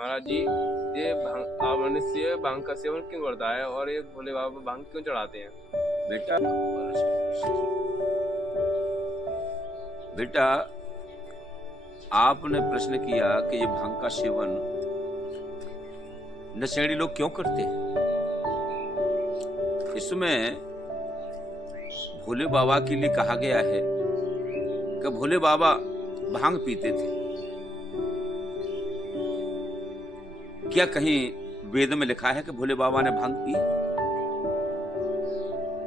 महाराज जी, ये मनुष्य भांग का सेवन क्यों करता है और ये भोले बाबा भांग क्यों चढ़ाते हैं? बेटा बेटा आपने प्रश्न किया कि ये भांग का सेवन नशेड़ी लोग क्यों करते हैं। इसमें भोले बाबा के लिए कहा गया है कि भोले बाबा भांग पीते थे। क्या कहीं वेद में लिखा है कि भोले बाबा ने भांग पी?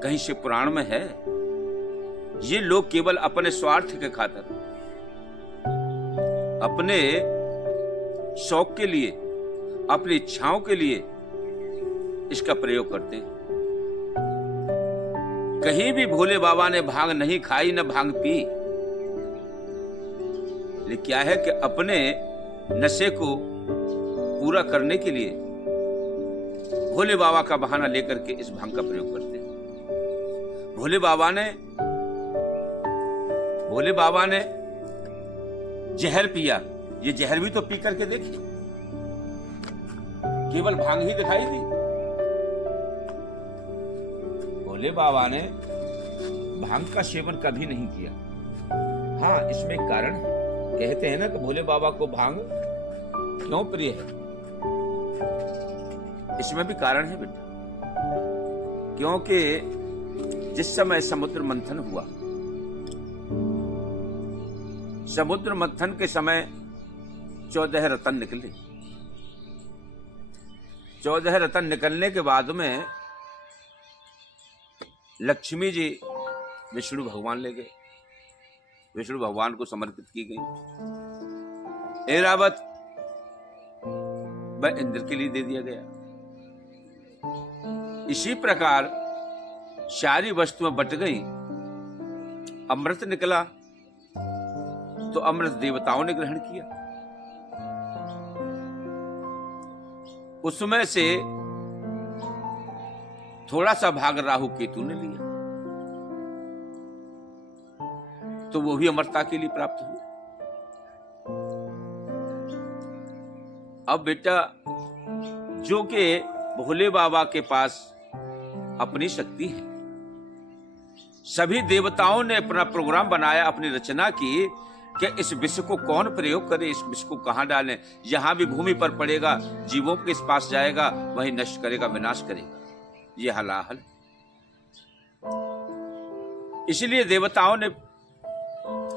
कहीं शिव पुराण में है? ये लोग केवल अपने स्वार्थ के खातिर, अपने शौक के लिए, अपनी इच्छाओं के लिए इसका प्रयोग करते हैं। कहीं भी भोले बाबा ने भांग नहीं खाई, न भांग पी। लेकिन क्या है कि अपने नशे को पूरा करने के लिए भोले बाबा का बहाना लेकर के इस भांग का प्रयोग करते हैं। भोले बाबा ने जहर पिया। ये जहर भी तो पी करके देखिए, केवल भांग ही दिखाई दी। भोले बाबा ने भांग का सेवन कभी नहीं किया। हाँ, इसमें एक कारण है। कहते हैं ना कि भोले बाबा को भांग क्यों प्रिय है। इसमें भी कारण है बेटा, क्योंकि जिस समय समुद्र मंथन हुआ, समुद्र मंथन के समय 14 रत्न निकले। 14 रत्न निकलने के बाद में लक्ष्मी जी विष्णु भगवान ले गए, विष्णु भगवान को समर्पित की गई। ऐरावत वह इंद्र के लिए दे दिया गया। इसी प्रकार सारी वस्तुएं बट गई। अमृत निकला तो अमृत देवताओं ने ग्रहण किया। उसमें से थोड़ा सा भाग राहु केतु ने लिया, तो वो भी अमरता के लिए प्राप्त हुआ। अब बेटा, जो कि भोले बाबा के पास अपनी शक्ति है, सभी देवताओं ने अपना प्रोग्राम बनाया, अपनी रचना की कि इस विष को कौन प्रयोग करे, इस विष को कहां डालें। जहां भी भूमि पर पड़ेगा, जीवों के पास जाएगा, वहीं नष्ट करेगा, विनाश करेगा। ये हलाहल। इसलिए देवताओं ने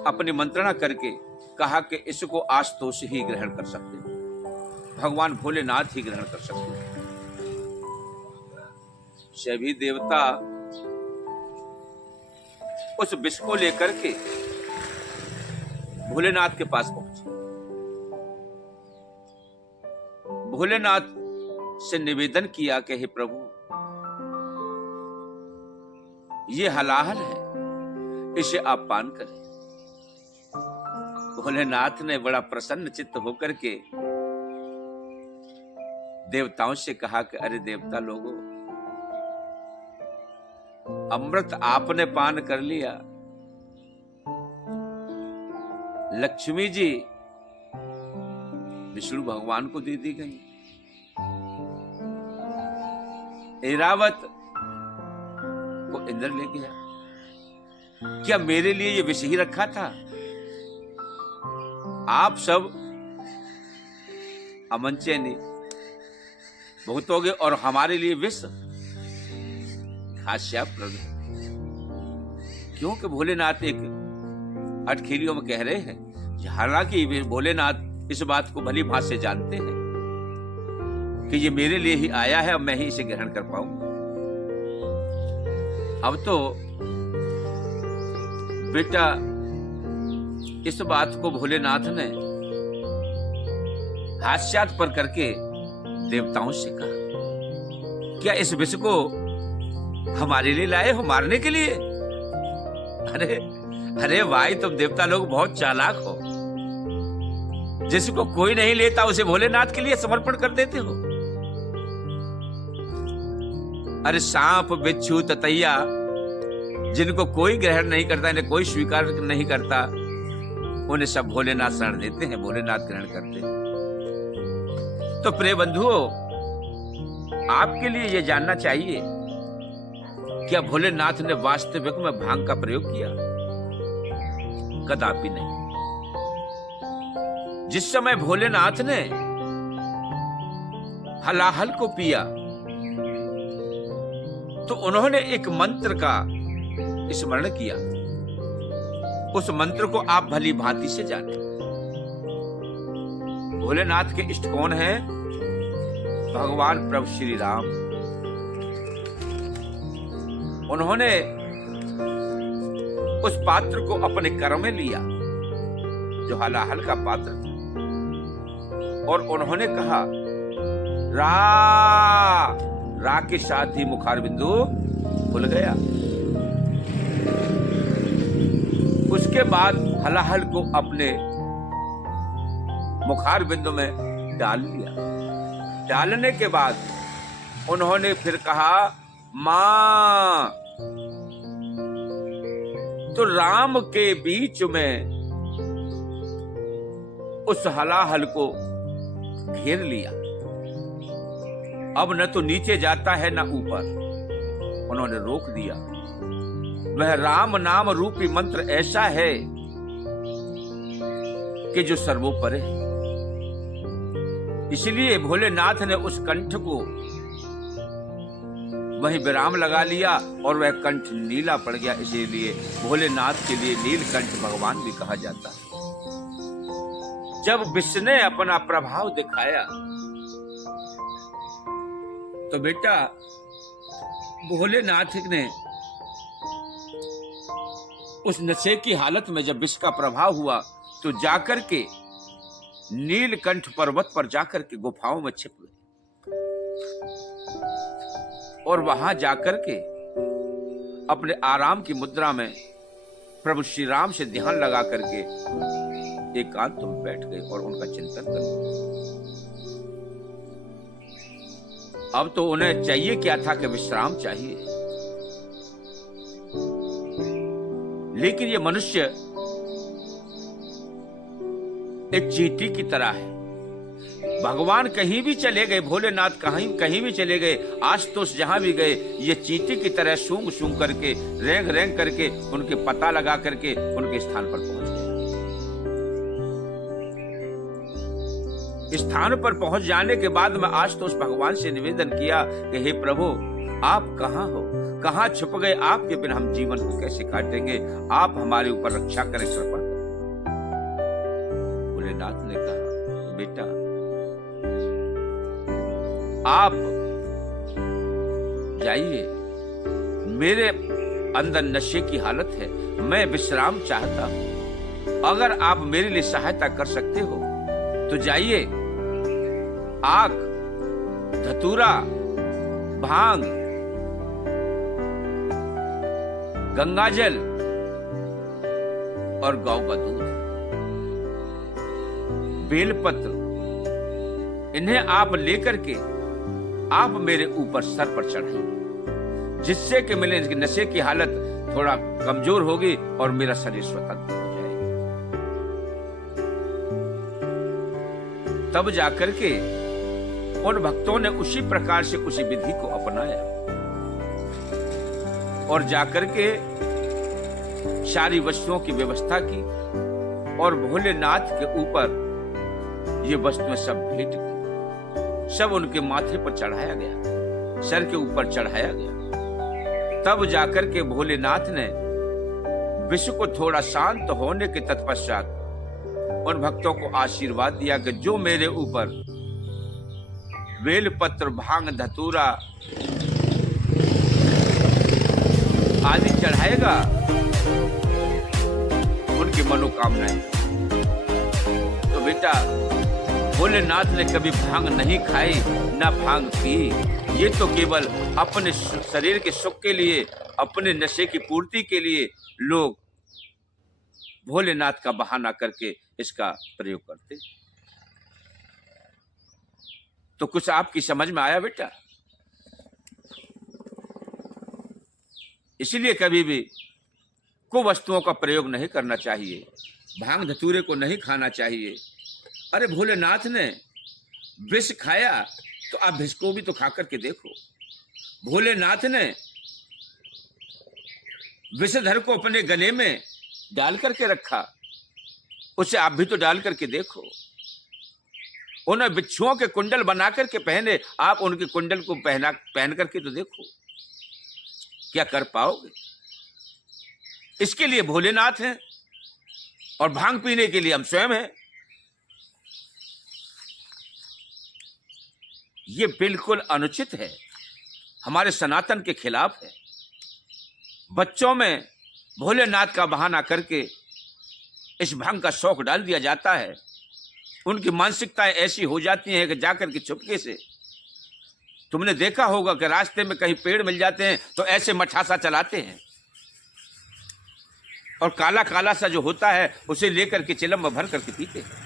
अपनी मंत्रणा करके कहा कि इसको आशुतोष ही ग्रहण कर सकते हैं, भगवान भोलेनाथ ही ग्रहण कर सकते हैं। सभी देवता उस विष को लेकर के भोलेनाथ के पास पहुंचे। भोलेनाथ से निवेदन किया कि हे प्रभु, ये हलाहल है, इसे आप पान करें। भोलेनाथ ने बड़ा प्रसन्न चित्त होकर के देवताओं से कहा कि अरे देवता लोगों, अमृत आपने पान कर लिया, लक्ष्मी जी विष्णु भगवान को दे दी गई, ऐरावत को इंद्र ले गया। क्या मेरे लिए ये विष ही रखा था? आप सब अमनचे ने भुगतोगे और हमारे लिए विष? हास्यास्पद। क्योंकि भोलेनाथ एक अटखेलियों में कह रहे हैं, हालांकि भोलेनाथ इस बात को भली भांति से जानते हैं कि ये मेरे लिए ही आया है, अब मैं ही इसे ग्रहण कर पाऊंगा। अब तो बेटा इस बात को भोलेनाथ ने हास्यास्पद करके देवताओं से कहा, क्या इस विष को हमारे लिए लाए हो, मारने के लिए? अरे भाई, तुम देवता लोग बहुत चालाक हो। जिसको कोई नहीं लेता उसे भोलेनाथ के लिए समर्पण कर देते हो। अरे सांप, बिच्छू, ततैया, जिनको कोई ग्रहण नहीं करता, इन्हें कोई स्वीकार नहीं करता, उन्हें सब भोलेनाथ शरण देते हैं, भोलेनाथ ग्रहण करते हैं। तो प्रिय बंधुओं, आपके लिए यह जानना चाहिए, क्या भोलेनाथ ने वास्तविक में भांग का प्रयोग किया? कदापि नहीं। जिस समय भोलेनाथ ने हलाहल को पिया तो उन्होंने एक मंत्र का स्मरण किया। उस मंत्र को आप भली भांति से जाने। भोलेनाथ के इष्ट कौन है? भगवान प्रभु श्री राम। उन्होंने उस पात्र को अपने कर में लिया, जो हलाहल का पात्र था, और उन्होंने कहा रा के साथ ही मुखार बिंदु खुल गया। उसके बाद हलाहल को अपने मुखार बिंदु में डाल लिया। डालने के बाद उन्होंने फिर कहा मां। तो राम के बीच में उस हलाहल को घेर लिया। अब न तो नीचे जाता है न ऊपर, उन्होंने रोक दिया। वह राम नाम रूपी मंत्र ऐसा है कि जो सर्वोपरि है। इसलिए भोलेनाथ ने उस कंठ को वहीं विराम लगा लिया और वह कंठ नीला पड़ गया। इसीलिए भोलेनाथ के लिए नीलकंठ भगवान भी कहा जाता है। जब विष्णु ने अपना प्रभाव दिखाया तो बेटा भोलेनाथ ने उस नशे की हालत में जब विष का प्रभाव हुआ तो जाकर के नीलकंठ पर्वत पर जाकर के गुफाओं में छिप गए और वहां जाकर के अपने आराम की मुद्रा में प्रभु श्री राम से ध्यान लगा करके एकांत में बैठ गए और उनका चिंतन कर गए। अब तो उन्हें चाहिए क्या था कि विश्राम चाहिए, लेकिन ये मनुष्य एक चींटी की तरह है। भगवान कहीं भी चले गए, भोलेनाथ कहीं भी चले गए, आशुतोष जहां भी गए, ये चींटी की तरह सूंघ सूंघ करके रेंग रेंग करके उनके पता लगा करके उनके स्थान पर पहुंच गए। स्थान पर पहुंच जाने के बाद में आशुतोष भगवान से निवेदन किया कि हे प्रभु, आप कहां हो? कहां छुप गए? आपके बिना हम जीवन को कैसे काटेंगे? आप हमारे ऊपर रक्षा करें, कृपा करें। भोलेनाथ ने कहा बेटा, आप जाइए, मेरे अंदर नशे की हालत है, मैं विश्राम चाहता हूं। अगर आप मेरे लिए सहायता कर सकते हो तो जाइए, आग, धतूरा, भांग, गंगाजल और गौ का दूध, बेलपत्र, इन्हें आप लेकर के आप मेरे ऊपर सर पर चढ़ाइए, जिससे कि मेरे नशे की हालत थोड़ा कमजोर होगी और मेरा शरीर स्वतंत्र हो जाएगा। तब जाकर के उन भक्तों ने उसी प्रकार से उसी विधि को अपनाया और जाकर के सारी वस्तुओं की व्यवस्था की और भोलेनाथ के ऊपर ये वस्तुएं सब भेंट की, सब उनके माथे पर चढ़ाया गया, सर के ऊपर चढ़ाया गया। तब जाकर के भोलेनाथ ने विश्व को थोड़ा शांत होने के तत्पश्चात उन भक्तों को आशीर्वाद दिया कि जो मेरे ऊपर बेलपत्र, भांग, धतूरा आदि चढ़ाएगा उनकी मनोकामनाएं। तो बेटा, भोलेनाथ ने कभी भांग नहीं खाई ना भांग पी। ये तो केवल अपने शरीर के सुख के लिए, अपने नशे की पूर्ति के लिए लोग भोलेनाथ का बहाना करके इसका प्रयोग करते। तो कुछ आपकी समझ में आया बेटा? इसलिए कभी भी कुवस्तुओं का प्रयोग नहीं करना चाहिए, भांग धतूरे को नहीं खाना चाहिए। अरे भोलेनाथ ने विष खाया तो आप विष को भी तो खा करके देखो। भोलेनाथ ने विषधर को अपने गले में डाल करके रखा, उसे आप भी तो डाल करके देखो। उन्हें बिच्छुओं के कुंडल बना करके पहने, आप उनके कुंडल को पहन करके तो देखो, क्या कर पाओगे? इसके लिए भोलेनाथ हैं और भांग पीने के लिए हम स्वयं हैं। ये बिल्कुल अनुचित है, हमारे सनातन के खिलाफ है। बच्चों में भोलेनाथ का बहाना करके इस भांग का शौक डाल दिया जाता है। उनकी मानसिकताएं ऐसी हो जाती हैं कि जाकर के चुपके से, तुमने देखा होगा कि रास्ते में कहीं पेड़ मिल जाते हैं तो ऐसे मठासा चलाते हैं, और काला काला सा जो होता है उसे लेकर के चिलम में भर करके पीते हैं।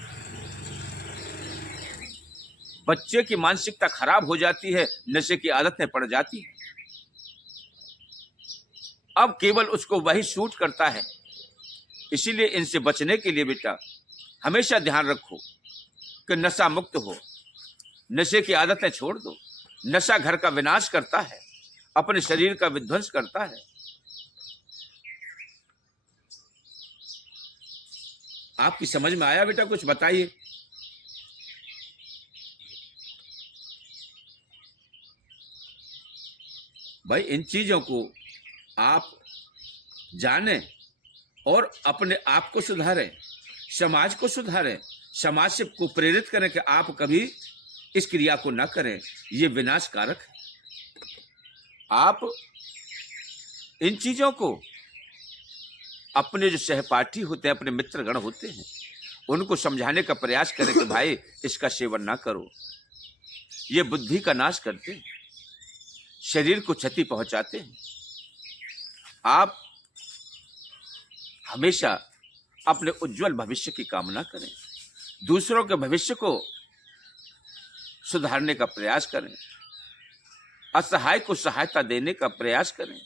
बच्चे की मानसिकता खराब हो जाती है, नशे की आदत में पड़ जाती है। अब केवल उसको वही सूट करता है। इसीलिए इनसे बचने के लिए बेटा हमेशा ध्यान रखो कि नशा मुक्त हो, नशे की आदतें छोड़ दो। नशा घर का विनाश करता है, अपने शरीर का विध्वंस करता है। आपकी समझ में आया बेटा? कुछ बताइए। भाई इन चीजों को आप जानें और अपने आप को सुधारें, समाज को सुधारें, समाज से को प्रेरित करें कि आप कभी इस क्रिया को ना करें, ये विनाशकारक है। आप इन चीजों को अपने जो सहपाठी होते हैं, अपने मित्रगण होते हैं, उनको समझाने का प्रयास करें कि भाई इसका सेवन ना करो, ये बुद्धि का नाश करते हैं, शरीर को क्षति पहुंचाते हैं। आप हमेशा अपने उज्जवल भविष्य की कामना करें, दूसरों के भविष्य को सुधारने का प्रयास करें, असहाय को सहायता देने का प्रयास करें,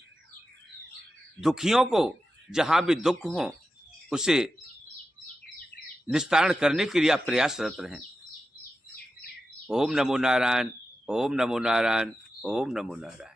दुखियों को जहां भी दुख हो उसे निस्तारण करने के लिए आप प्रयासरत रहें। ओम नमो नारायण, ओम नमो नारायण, ओम नमो नारायण।